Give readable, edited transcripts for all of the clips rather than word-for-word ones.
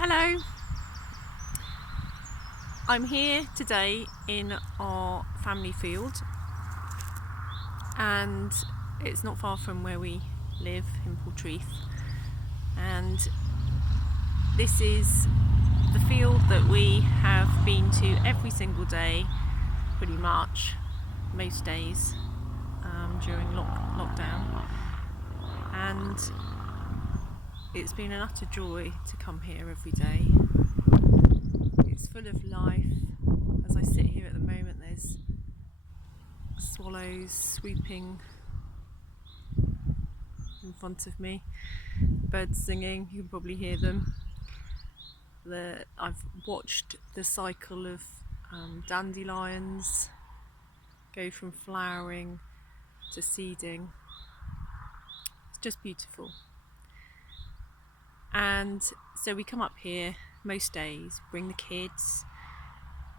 Hello, I'm here today in our family field, and it's not far from where we live in Portreath, and this is the field that we have been to every single day pretty much, most days during lockdown, and it's been an utter joy to come here every day. It's full of life. As I sit here at the moment, there's swallows swooping in front of me, birds singing, you can probably hear them. I've watched the cycle of dandelions go from flowering to seeding. It's just beautiful. And so we come up here most days, bring the kids,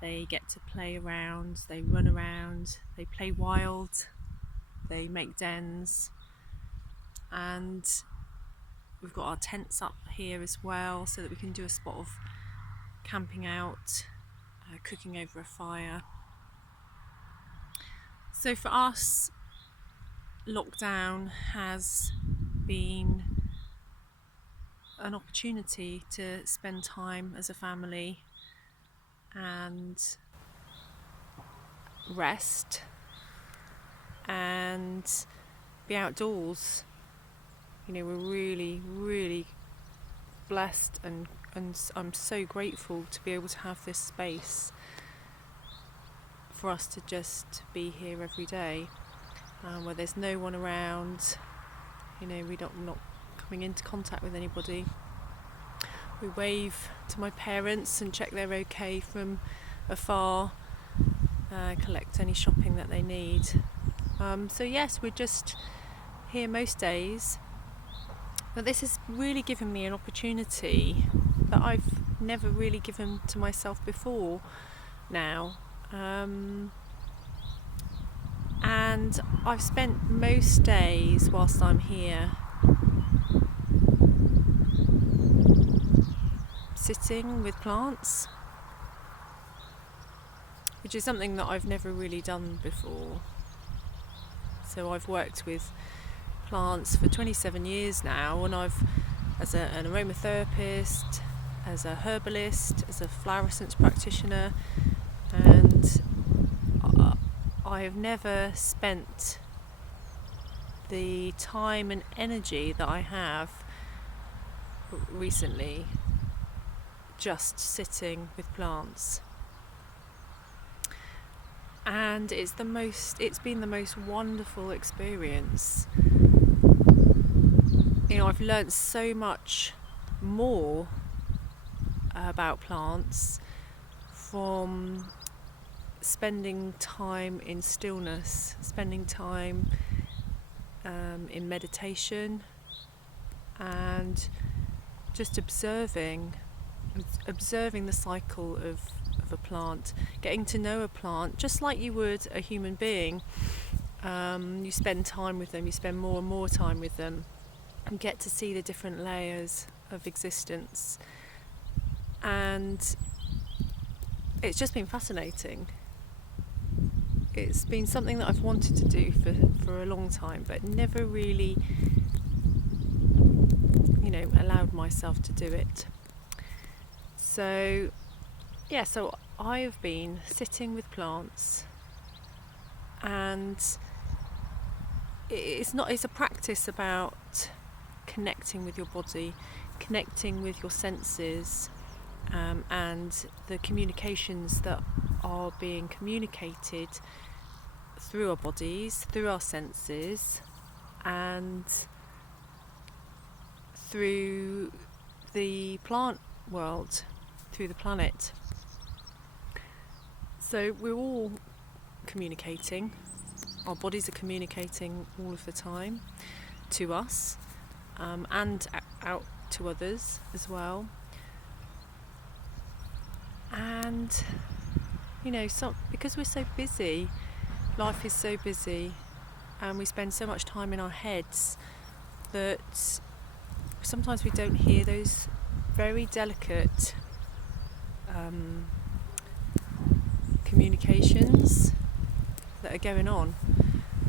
they get to play around, they run around, they play wild, they make dens, and we've got our tents up here as well so that we can do a spot of camping out, cooking over a fire. So for us, lockdown has been an opportunity to spend time as a family and rest and be outdoors. You know, we're really blessed, and I'm so grateful to be able to have this space for us to just be here every day, where there's no one around. You know, we're not coming into contact with anybody. We wave to my parents and check they're okay from afar, collect any shopping that they need. So yes, we're just here most days, but this has really given me an opportunity that I've never really given to myself before now. And I've spent most days whilst I'm here sitting with plants, which is something that I've never really done before. So I've worked with plants for 27 years now, and I've, as an aromatherapist, as a herbalist, as a flower essence practitioner, and I have never spent the time and energy that I have recently just sitting with plants. And it's been the most wonderful experience. You know, I've learnt so much more about plants from spending time in stillness, spending time in meditation, and just observing the cycle of a plant, getting to know a plant just like you would a human being. You spend time with them, you spend more and more time with them, and get to see the different layers of existence. And it's just been fascinating. It's been something that I've wanted to do for a long time, but never really, allowed myself to do it. So I have been sitting with plants, and it's a practice about connecting with your body, connecting with your senses, and the communications that are being communicated through our bodies, through our senses, and through the plant world, through the planet. So we're all communicating. Our bodies are communicating all of the time to us, and out to others as well. And because we're so busy, life is so busy, and we spend so much time in our heads that sometimes we don't hear those very delicate communications that are going on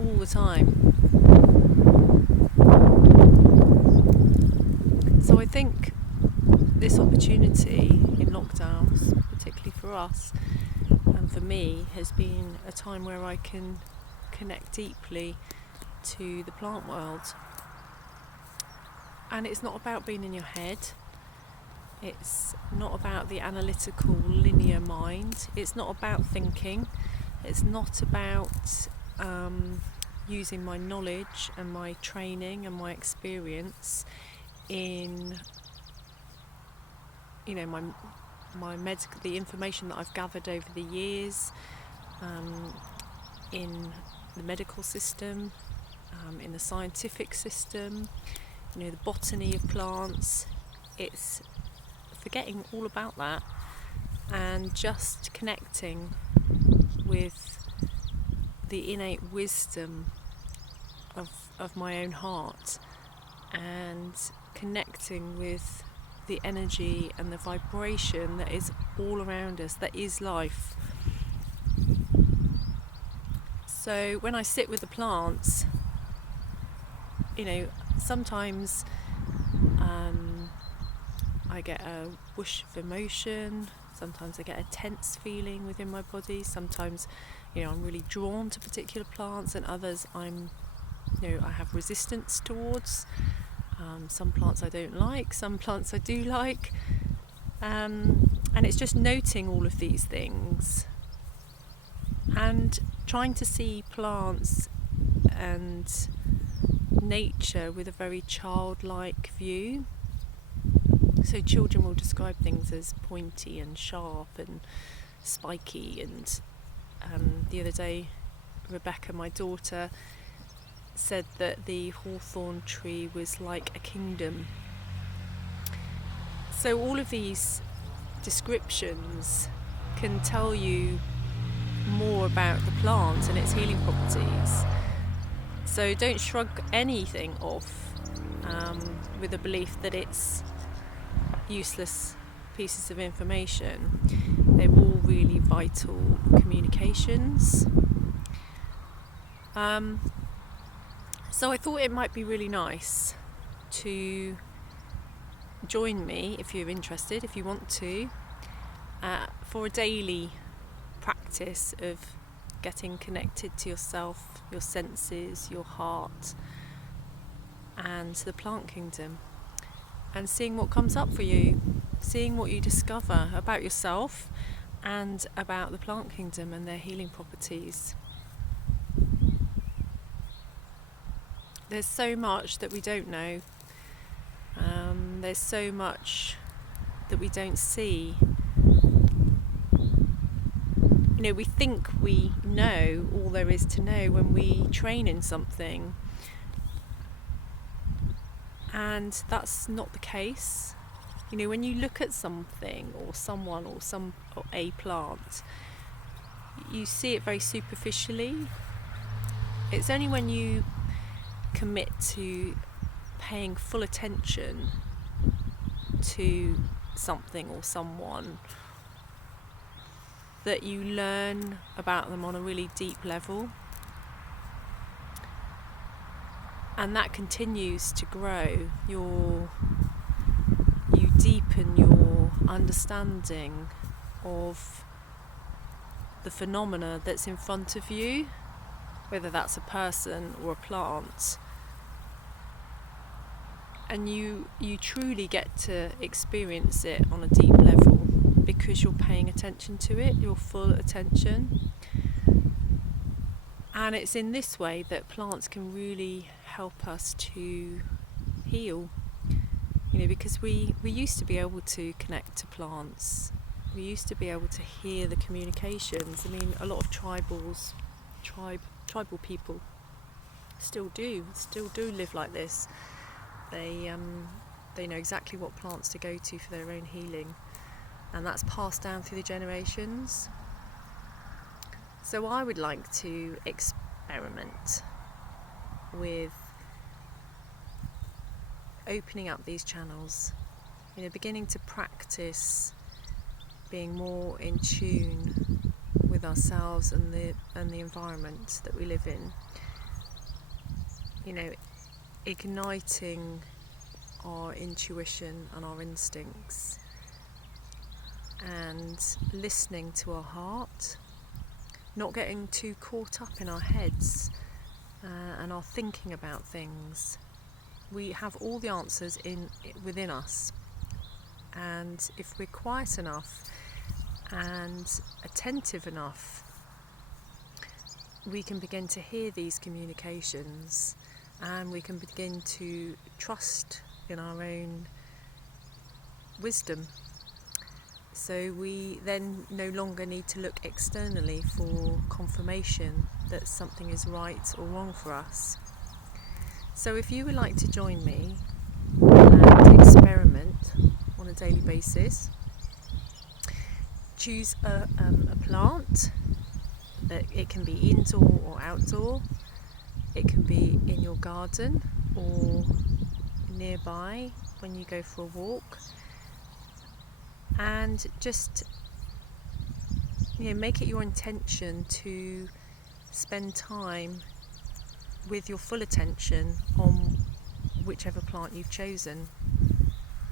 all the time. So I think this opportunity in lockdowns, particularly for us and for me, has been a time where I can connect deeply to the plant world. And it's not about being in your head. It's not about the analytical linear mind. It's not about thinking. It's not about using my knowledge and my training and my experience in, my medical, the information that I've gathered over the years in the medical system, in the scientific system, the botany of plants. It's forgetting all about that and just connecting with the innate wisdom of my own heart, and connecting with the energy and the vibration that is all around us, that is life. So when I sit with the plants, sometimes I get a whoosh of emotion, sometimes I get a tense feeling within my body, sometimes I'm really drawn to particular plants, and others I have resistance towards. Some plants I don't like, some plants I do like, and it's just noting all of these things and trying to see plants and nature with a very childlike view. So children will describe things as pointy and sharp and spiky, and the other day Rebecca, my daughter, said that the hawthorn tree was like a kingdom. So all of these descriptions can tell you more about the plant and its healing properties. So don't shrug anything off with the belief that it's useless pieces of information. They're all really vital communications. So I thought it might be really nice to join me, if you're interested, if you want to, for a daily practice of getting connected to yourself, your senses, your heart, and to the plant kingdom, and seeing what comes up for you, seeing what you discover about yourself and about the plant kingdom and their healing properties. There's so much that we don't know. There's so much that we don't see. We think we know all there is to know when we train in something, and that's not the case. When you look at something or someone or a plant, you see it very superficially. It's only when you commit to paying full attention to something or someone that you learn about them on a really deep level, and that continues to grow. You deepen your understanding of the phenomena that's in front of you, whether that's a person or a plant, and you truly get to experience it on a deep level because you're paying attention to it, your full attention. And it's in this way that plants can really help us to heal, because we used to be able to connect to plants. We used to be able to hear the communications. A lot of tribal people still do live like this. They know exactly what plants to go to for their own healing, and that's passed down through the generations. So I would like to experiment with opening up these channels, beginning to practice being more in tune with ourselves and the environment that we live in. Igniting our intuition and our instincts, and listening to our heart, not getting too caught up in our heads and our thinking about things. We have all the answers within us, and if we're quiet enough and attentive enough, we can begin to hear these communications, and we can begin to trust in our own wisdom. So we then no longer need to look externally for confirmation that something is right or wrong for us. So if you would like to join me and experiment on a daily basis, choose a plant. It can be indoor or outdoor. It can be in your garden or nearby when you go for a walk. And just make it your intention to spend time with your full attention on whichever plant you've chosen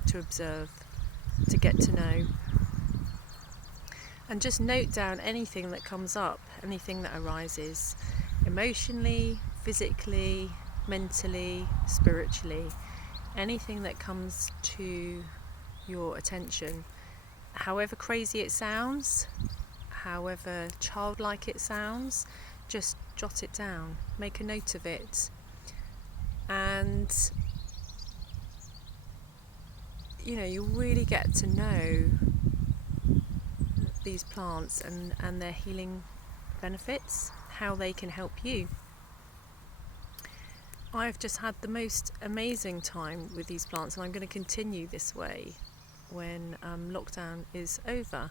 to observe, to get to know. And just note down anything that comes up, anything that arises emotionally, physically, mentally, spiritually, anything that comes to your attention. However crazy it sounds, however childlike it sounds, just jot it down, make a note of it, and you really get to know these plants and their healing benefits, how they can help you. I've just had the most amazing time with these plants, and I'm going to continue this way when lockdown is over.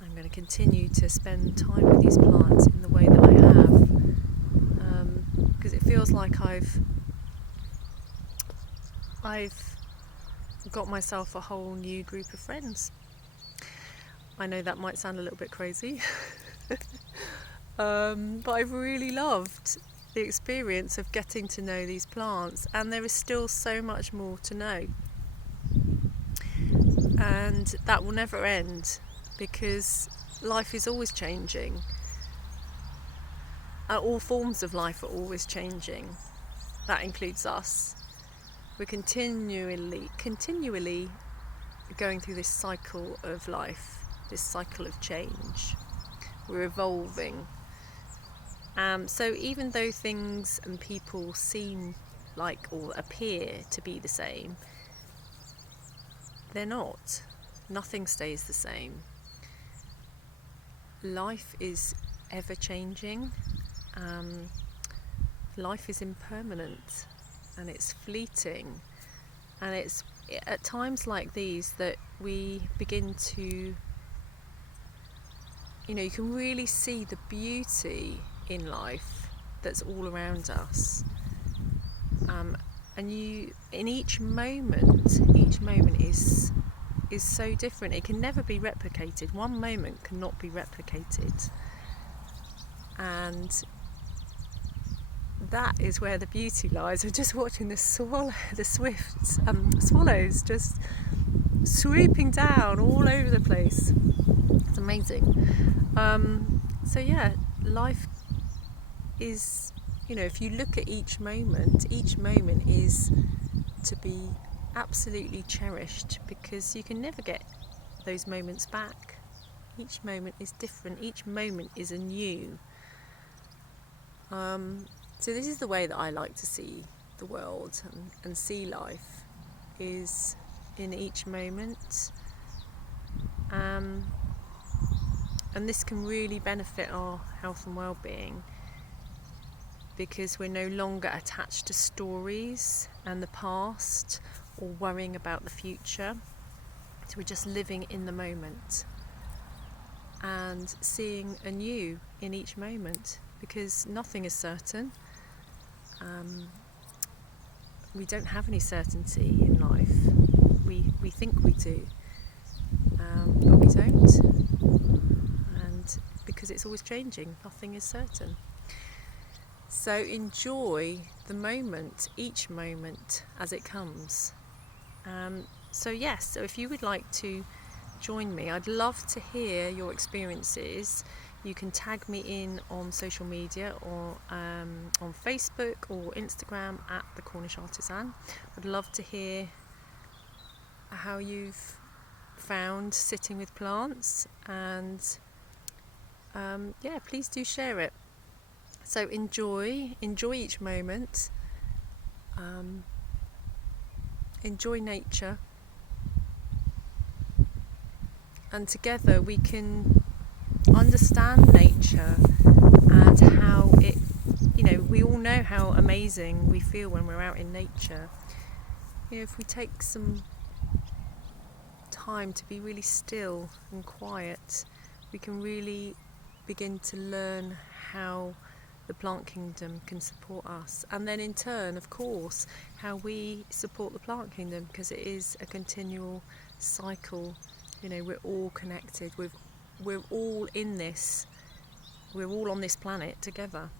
I'm going to continue to spend time with these plants in the way that I have, because it feels like I've got myself a whole new group of friends. I know that might sound a little bit crazy, but I've really loved the experience of getting to know these plants, and there is still so much more to know. And that will never end, because life is always changing. All forms of life are always changing. That includes us. We're continually going through this cycle of life, this cycle of change. We're evolving. So even though things and people seem like or appear to be the same, they're not. Nothing stays the same. Life is ever changing. Life is impermanent, and it's fleeting, and it's at times like these that we begin to, you can really see the beauty in life that's all around us. And in each moment is so different. It can never be replicated. One moment cannot be replicated, and that is where the beauty lies. I'm just watching the swallows just swooping down all over the place. It's amazing. So yeah, life is, if you look at each moment is to be absolutely cherished, because you can never get those moments back. Each moment is different. Each moment is anew. So this is the way that I like to see the world and see life, is in each moment. And this can really benefit our health and well-being, because we're no longer attached to stories and the past, or worrying about the future. So we're just living in the moment and seeing anew in each moment, because nothing is certain. We don't have any certainty in life. We we think we do, but we don't, and because it's always changing, nothing is certain. So enjoy the moment, each moment as it comes. So if you would like to join me, I'd love to hear your experiences. You can tag me in on social media, or on Facebook or Instagram at the Cornish Artisan. I'd love to hear how you've found sitting with plants, and please do share it. So enjoy each moment, enjoy nature, and together we can understand nature and how it, we all know how amazing we feel when we're out in nature. If we take some time to be really still and quiet, we can really begin to learn how the plant kingdom can support us, and then in turn, of course, how we support the plant kingdom, because it is a continual cycle. We're all connected, we're all in this, we're all on this planet together,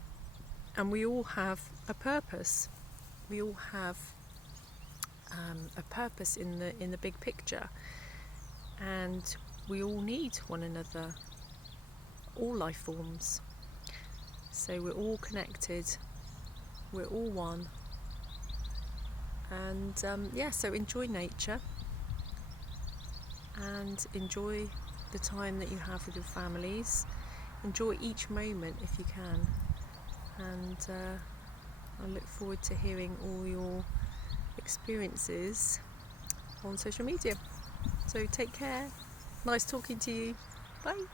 and we all have a purpose. We all have a purpose in the big picture, and we all need one another, all life forms. So we're all connected, we're all one, and so enjoy nature, and enjoy the time that you have with your families. Enjoy each moment if you can, and I look forward to hearing all your experiences on social media. So take care, nice talking to you, bye.